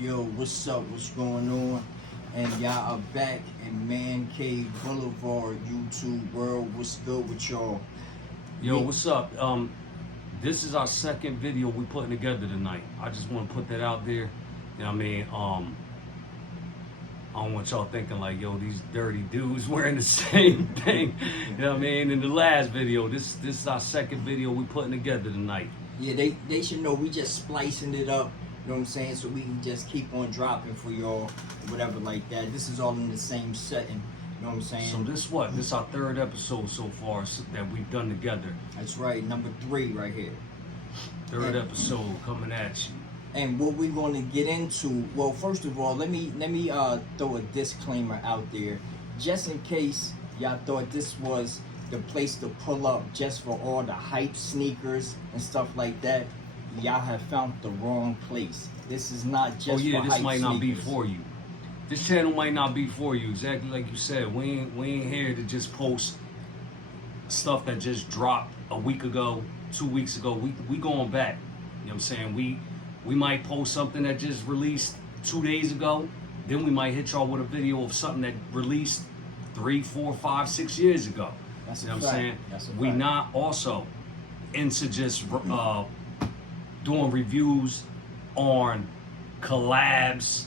Yo, what's up? What's going on? And y'all are back in Man Cave Boulevard, YouTube world. What's good with y'all? Yo, what's up? This is our second video we putting together tonight. I just want to put that out there. You know what I mean? I don't want y'all thinking like, yo, these dirty dudes wearing the same thing. You know what I mean? In the last video, this is our second video we putting together tonight. Yeah, they should know we just splicing it up. You know what I'm saying? So we can just keep on dropping for y'all, whatever like that. This is all in the same setting. You know what I'm saying? So this what? This our third episode so far that we've done together. That's right, number 3 right here. Third episode coming at you. And what we're going to get into, well, first of all, let me throw a disclaimer out there, just in case y'all thought this was the place to pull up just for all the hype sneakers and stuff like that. Y'all have found the wrong place. This is not just for hype sneakers. This might not be for you. This channel might not be for you. Exactly like you said. We ain't here to just post stuff that just dropped a week ago, 2 weeks ago. We going back. You know what I'm saying? We might post something that just released 2 days ago. Then we might hit y'all with a video of something that released 3, 4, 5, 6 years ago. That's you know a what I'm fact. saying? That's a We fact. not also into just doing reviews on collabs,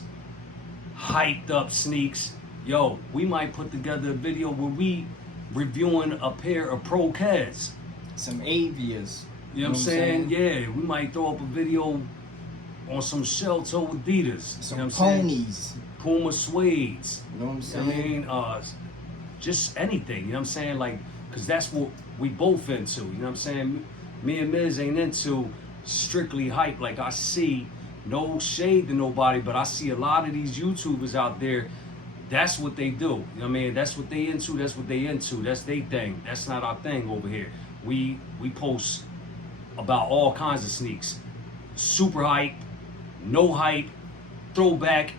hyped up sneaks. Yo, we might put together a video where we reviewing a pair of Pro Keds. Some Avias. You know what I'm saying? Yeah, we might throw up a video on some shell toe Adidas. Some you know what I'm ponies. saying? Puma suedes. You know what I'm saying? I mean, just anything. You know what I'm saying? Like, cause that's what we both into. You know what I'm saying? Me and Miz ain't into strictly hype. Like, I see no shade to nobody, but I see a lot of these YouTubers out there. That's what they do. You know what I mean? That's what they into. That's what they into. That's their thing. That's not our thing over here. We post about all kinds of sneaks. Super hype, no hype, throwback,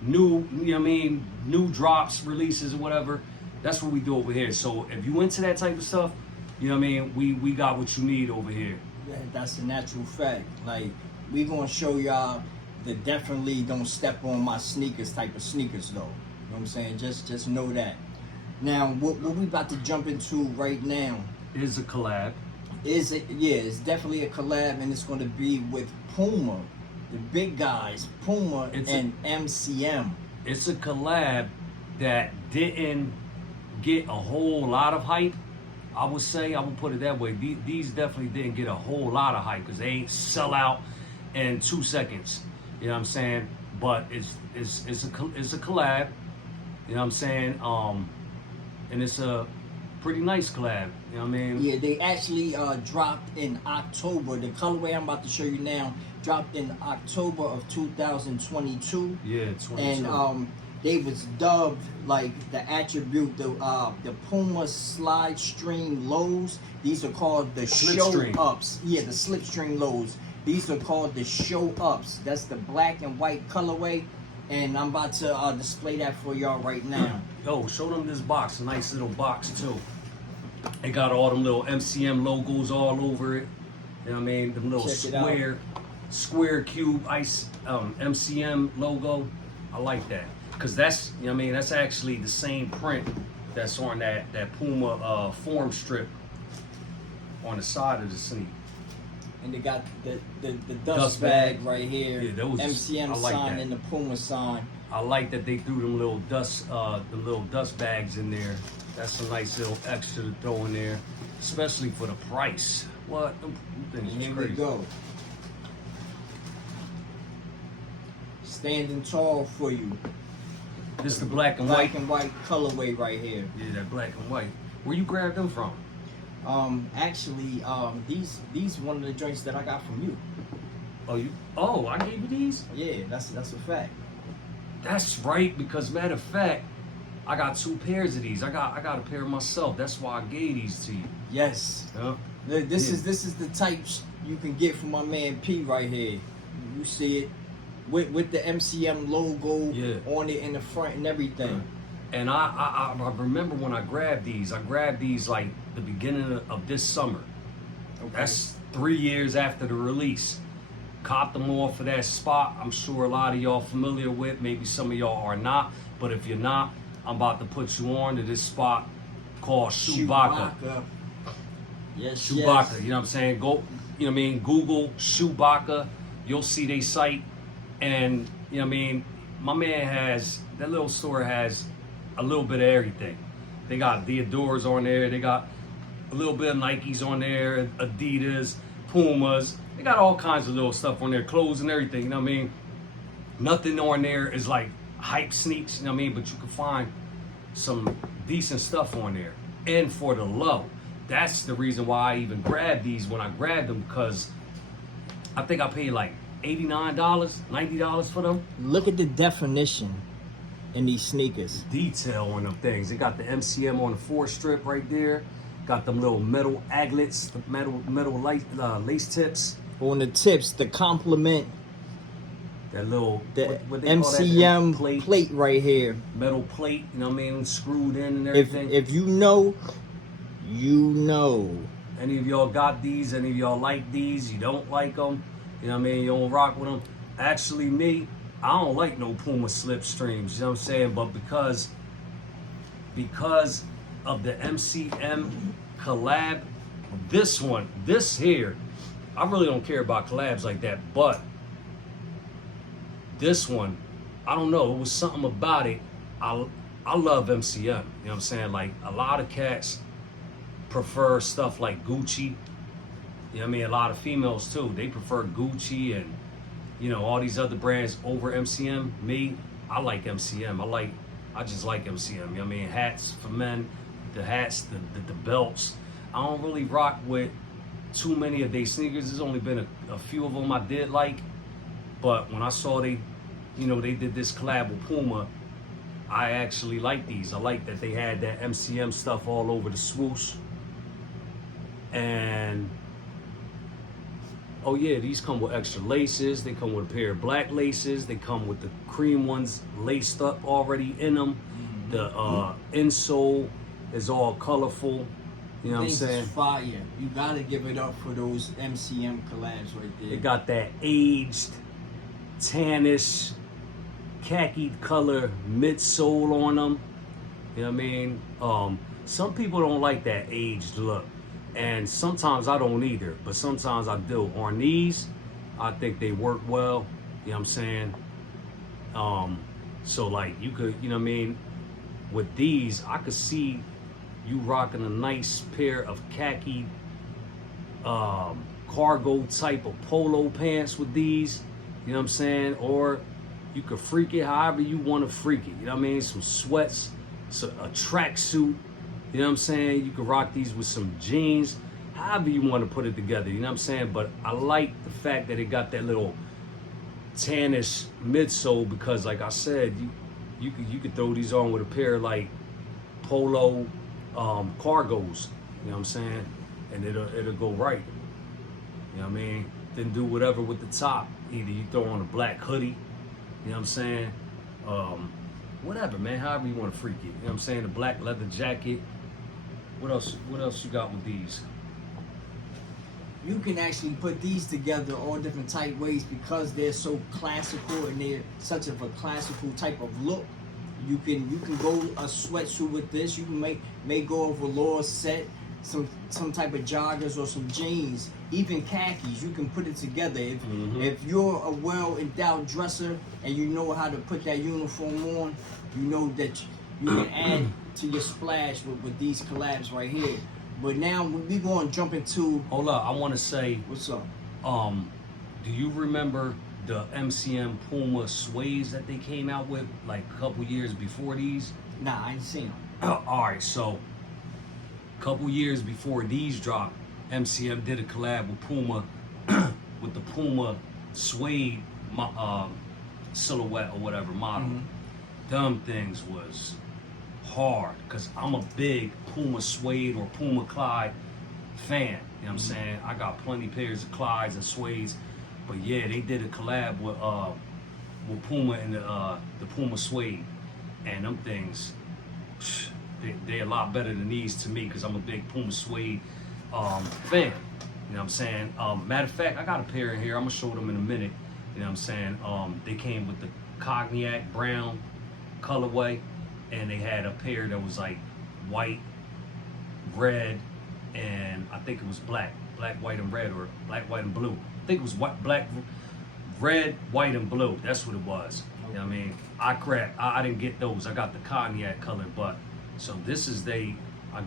new, you know what I mean, new drops, releases or whatever. That's what we do over here. So if you into that type of stuff, you know what I mean, we got what you need over here. Yeah, that's a natural fact. Like, we gonna show y'all the definitely don't step on my sneakers type of sneakers though. You know what I'm saying? Just know that. Now, what we about to jump into right now Is a collab. is it? Yeah, it's definitely a collab, and it's gonna be with Puma, the big guys, Puma and MCM. It's a collab that didn't get a whole lot of hype. I would say, I would put it that way. These definitely didn't get a whole lot of hype because they ain't sell out in 2 seconds. You know what I'm saying? But it's a collab. You know what I'm saying? And it's a pretty nice collab. You know what I mean? Yeah, they actually dropped in October. The colorway I'm about to show you now dropped in October of 2022. Yeah, 22. And they was dubbed like the attribute, the Puma Slipstream lows. These are called the show Slipstream. ups. Yeah, the Slipstream lows. These are called the show ups. That's the black and white colorway. And I'm about to display that for y'all right now. Yo, show them this box. A nice little box too. It got all them little MCM logos all over it. You know what I mean? Them little Check it out. square cube ice MCM logo. I like that. Cause that's, you know what I mean, that's actually the same print that's on that Puma form strip on the side of the sneak. And they got the dust bag right here. Yeah, those, MCM I like sign that. and the Puma sign. I like that they threw them little dust bags in there. That's a nice little extra to throw in there, especially for the price. What? Them things is Here we crazy. go. Standing tall for you. This is the black and white. Black and white colorway right here. Yeah, that black and white. Where you grabbed them from? Actually, these one of the joints that I got from you. Oh, I gave you these? Yeah, that's a fact. That's right, because matter of fact, I got 2 pairs of these. I got a pair myself. That's why I gave these to you. Yes. Yeah. This is the types you can get from my man P right here. You see it with the MCM logo on it in the front and everything. And I remember when I grabbed these like the beginning of this summer. Okay. That's 3 years after the release. Cop them off of that spot. I'm sure a lot of y'all familiar with. Maybe some of y'all are not. But if you're not, I'm about to put you on to this spot called Chewbacca. Yes, Chewbacca, yes. you know what I'm saying? Go, you know what I mean? Google Chewbacca. You'll see they site. And, you know what I mean? My man has, that little store has a little bit of everything. They got Diodors on there. They got a little bit of Nikes on there, Adidas, Pumas. They got all kinds of little stuff on there, clothes and everything, you know what I mean? Nothing on there is like hype sneaks, you know what I mean? But you can find some decent stuff on there. And for the low. That's the reason why I even grabbed these when I grabbed them, because I think I paid like $89, $90 for them. Look at the definition in these sneakers. Detail on them things. They got the MCM on the 4 strip right there. Got them little metal aglets, the metal lace tips. On the tips, the complement, That little the what they call that? MCM plate right here. Metal plate, you know what I mean, screwed in and If everything. you know, you know. Any of y'all got these? Any of y'all like these? You don't like them? You know what I mean? You don't rock with them? Actually, me, I don't like no PUMA Slipstreams. You know what I'm saying? But because of the MCM collab, this here, I really don't care about collabs like that, but this one, I don't know, it was something about it. I love MCM, you know what I'm saying? Like, a lot of cats prefer stuff like Gucci, you know what I mean? A lot of females too, they prefer Gucci and, you know, all these other brands over MCM. Me, I like MCM. I just like MCM, you know what I mean? Hats for men, the hats, the belts. I don't really rock with too many of their sneakers. There's only been a few of them I did like, but when I saw they did this collab with Puma, I actually like these. I like that they had that MCM stuff all over the swoosh. And oh yeah, these come with extra laces. They come with a pair of black laces. They come with the cream ones laced up already in them. The insole is all colorful. You know what I'm saying? Fire. You gotta give it up for those MCM collabs right there. They got that aged, tannish, khaki color midsole on them. You know what I mean? Some people don't like that aged look. And sometimes I don't either, but sometimes I do. On these, I think they work well. You know what I'm saying? So like you could, you know what I mean? With these, I could see you rocking a nice pair of khaki cargo type of polo pants with these, you know what I'm saying? Or you could freak it however you want to freak it, you know what I mean? Some sweats, a tracksuit, you know what I'm saying? You could rock these with some jeans, however you want to put it together, you know what I'm saying? But I like the fact that it got that little tannish midsole, because like I said, you could throw these on with a pair of like polo cargos, you know what I'm saying? And it'll go right. You know what I mean? Then do whatever with the top. Either you throw on a black hoodie, you know what I'm saying? Whatever, man, however you want to freak it. You know what I'm saying? A black leather jacket. What else you got with these? You can actually put these together all different type ways because they're so classical and they're such of a classical type of look. You can go a sweatsuit with this. You can may go a velour set, some type of joggers or some jeans, even khakis. You can put it together. If you're a well-endowed dresser and you know how to put that uniform on, you know that you can add to your splash with these collabs right here. But now we're going to jump into. Hold up, I want to say. What's up? Do you remember the MCM Puma suedes that they came out with like a couple years before these? Nah, I ain't seen them. All right, so a couple years before these dropped, MCM did a collab with Puma, with the Puma suede silhouette or whatever model. Them things was hard, because I'm a big Puma suede or Puma Clyde fan. You know what I'm saying? I got plenty pairs of Clydes and suedes. But yeah, they did a collab with Puma and the Puma suede. And them things, they're a lot better than these to me, because I'm a big Puma suede fan. You know what I'm saying? Matter of fact, I got a pair in here. I'm gonna show them in a minute. You know what I'm saying? They came with the cognac brown colorway, and they had a pair that was like white, red, and I think it was black, white, and red, or black, white, and blue. I think it was white, black, red, white, and blue. That's what it was. You know what I mean? I didn't get those. I got the cognac color, but so this is I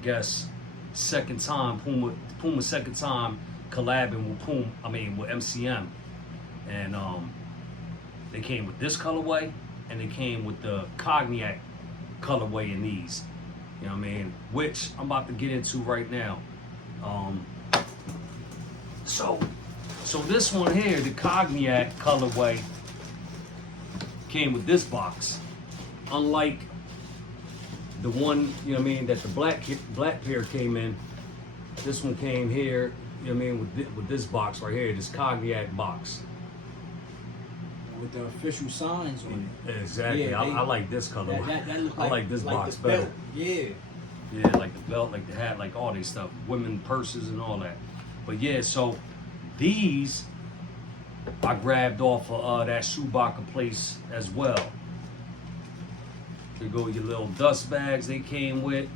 guess, second time Puma second time collabing with MCM, and they came with this colorway, and they came with the cognac colorway in these. You know what I mean? Which I'm about to get into right now. So this one here, the cognac colorway, came with this box. Unlike the one, you know what I mean, that the black pair came in, this one came here, you know what I mean, with this box right here, this cognac box. With the official signs on it. Exactly. Yeah, I like this color. That look I like this box the better. belt. Yeah. Yeah, like the belt, like the hat, like all this stuff, women purses and all that. But yeah, so these I grabbed off of that Chewbacca place as well. There go your little dust bags they came with.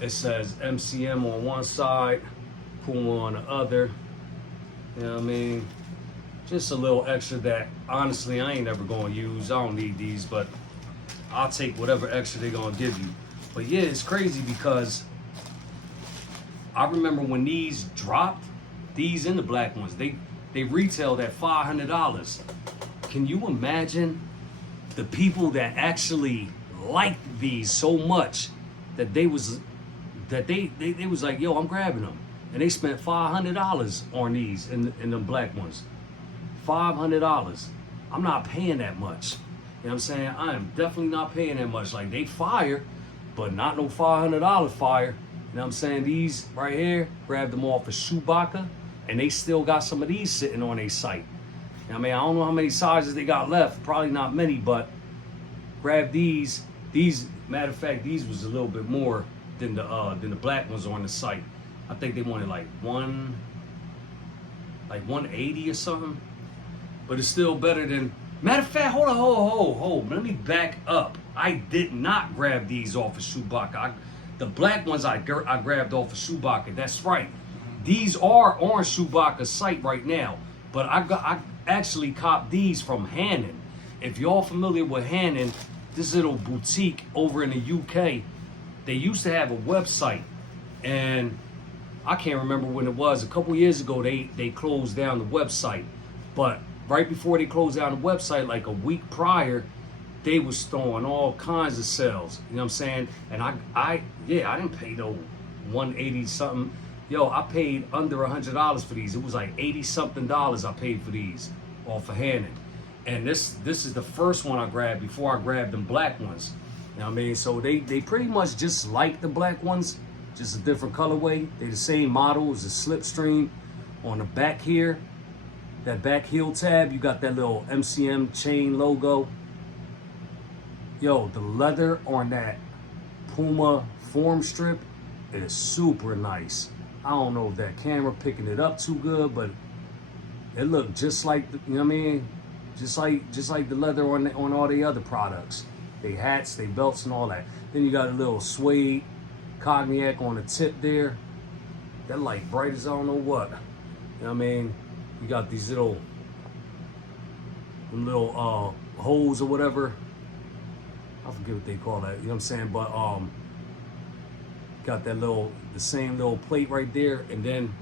It says MCM on one side, Puma on the other. You know what I mean? Just a little extra that honestly I ain't ever gonna use. I don't need these, but I'll take whatever extra they're gonna give you. But yeah, it's crazy because I remember when these dropped, these and the black ones, they retailed at $500. Can you imagine the people that actually liked these so much that they was like, yo, I'm grabbing them, and they spent $500 on these in them black ones. $500. I'm not paying that much. You know what I'm saying? I am definitely not paying that much. Like, they fire, but not no $500 fire. You know what I'm saying? These right here, grabbed them off of Chewbacca, and they still got some of these sitting on their site. You know what I mean? I don't know how many sizes they got left. Probably not many, but grab these. These, matter of fact, these was a little bit more than the black ones on the site. I think they wanted like 180 or something. But it's still better than. Matter of fact, hold. Let me back up. I did not grab these off of Chewbacca. The black ones I grabbed off of Chewbacca. That's right. These are on Chewbacca's site right now. But I actually copped these from Hannon. If y'all familiar with Hannon, this little boutique over in the UK, they used to have a website, and I can't remember when it was. A couple years ago, they closed down the website. But right before they closed down the website, like a week prior, they was throwing all kinds of sales. You know what I'm saying? And I didn't pay no 180 something. Yo, I paid under $100 for these. It was like 80 something dollars I paid for these off of Hannon. And this is the first one I grabbed before I grabbed them black ones. You know what I mean? So they pretty much just like the black ones, just a different colorway. They the same model as the Slipstream. On the back here, that back heel tab, you got that little MCM chain logo. Yo, the leather on that Puma form strip is super nice. I don't know if that camera picking it up too good, but it looked just like the, you know what I mean? Just like the leather on all the other products. They hats, they belts, and all that. Then you got a little suede cognac on the tip there. That light bright as I don't know what. You know what I mean? You got these little holes or whatever. I forget what they call that. You know what I'm saying? But got that the same little plate right there. And then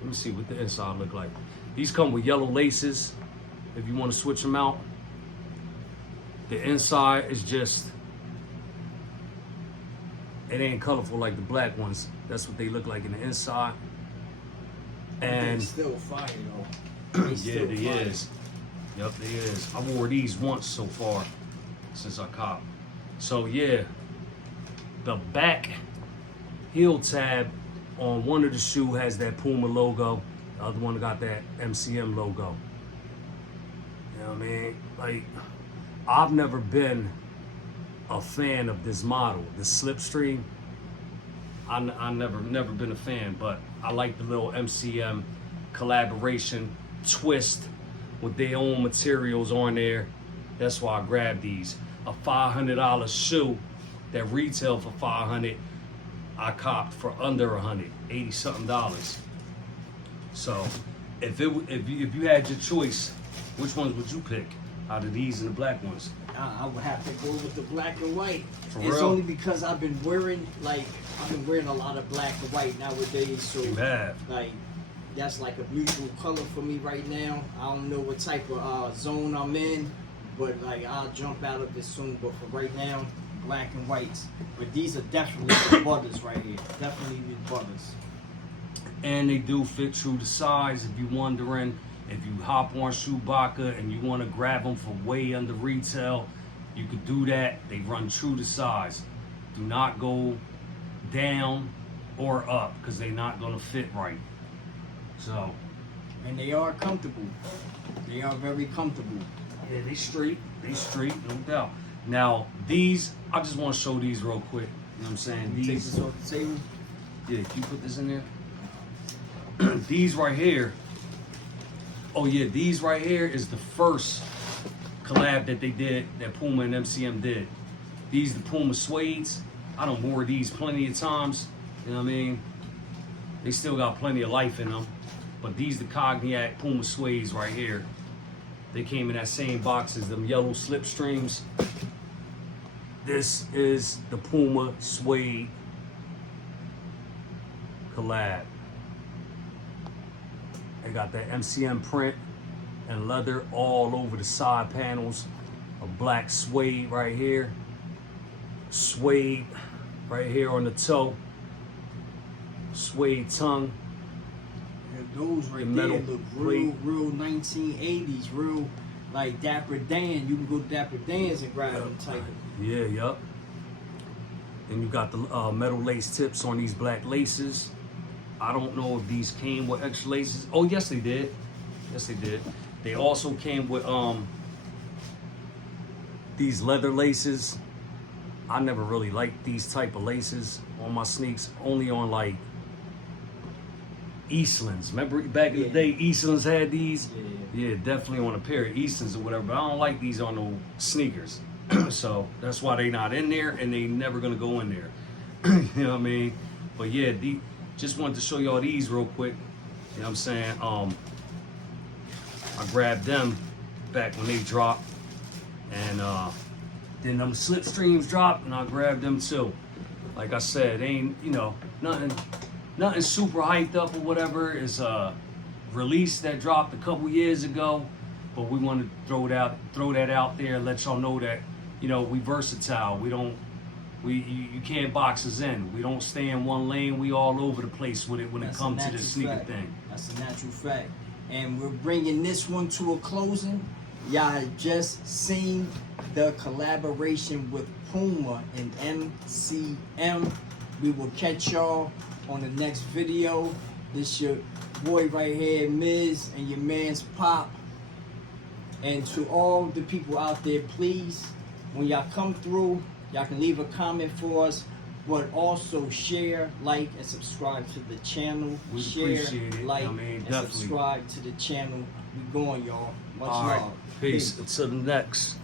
let me see what the inside look like. These come with yellow laces if you want to switch them out. The inside is just, it ain't colorful like the black ones. That's what they look like in the inside. And they're still fire though. yeah, they is. Yep, they is. I wore these once so far since I copped. So yeah, the back heel tab on one of the shoe has that Puma logo. The other one got that MCM logo. You know what I mean? Like, I've never been a fan of this model, the Slipstream. I never been a fan, but I like the little MCM collaboration twist with their own materials on there. That's why I grabbed these. A $500 shoe that retail for $500, I copped for under $100, $80 something. So if you had your choice, which ones would you pick out of these and the black ones? I would have to go with the black and white. For it's real? only because I've been wearing a lot of black and white nowadays. So You have. like that's like a mutual color for me right now. I don't know what type of zone I'm in, but like I'll jump out of it soon. But for right now, black and whites. But these are definitely the butters right here. Definitely the butters. And they do fit true to size. If you're wondering, if you hop on Chewbacca and you want to grab them for way under retail, you could do that. They run true to size. Do not go down or up because they're not going to fit right. So, And they are comfortable. They are very comfortable. yeah, they straight, no doubt. Now, these, I just want to show these real quick. You know what I'm saying? Take These, this off the table. yeah, can you put this in there? These right here. Oh yeah, these right here is the first collab that they did, that Puma and MCM did. These the Puma suedes. I done wore these plenty of times. You know what I mean? They still got plenty of life in them. But these the Cognac Puma suedes right here. They came in that same box as them yellow slipstreams. This is the Puma suede collab. They got that MCM print and leather all over the side panels. A black suede right here. Suede right here on the toe. Suede tongue. And those right The there metal look plate. real 1980s, real like Dapper Dan. You can go to Dapper Dan's and grab them type of. Yeah, yup. And you got the metal lace tips on these black laces. I don't know if these came with extra laces. Oh, yes, they did. Yes, they did. They also came with these leather laces. I never really liked these type of laces on my sneaks. Only on like Eastlands. Remember back in the Yeah. day, Eastlands had these? Yeah. Yeah, definitely on a pair of Eastlands or whatever. But I don't like these on no sneakers. So that's why they not in there, and they never gonna go in there. You know what I mean? But yeah, just wanted to show y'all these real quick. You know what I'm saying? I grabbed them back when they dropped, and then them slipstreams dropped, and I grabbed them too. Like I said, ain't nothing super hyped up or whatever. It's a release that dropped a couple years ago, but we want to throw that out there, and let y'all know that we versatile. You can't box us in. We don't stay in one lane. We all over the place with it when it comes to the sneaker thing. That's a natural fact. And we're bringing this one to a closing. Y'all had just seen the collaboration with Puma and MCM. We will catch y'all on the next video. This your boy right here, Miz, and your man's Pop. And to all the people out there, please, when y'all come through, y'all can leave a comment for us, but also share, like, and subscribe to the channel. We Share, appreciate it. like, I mean, and definitely. subscribe to the channel. We going, y'all. Much All right, love. peace. Until the next.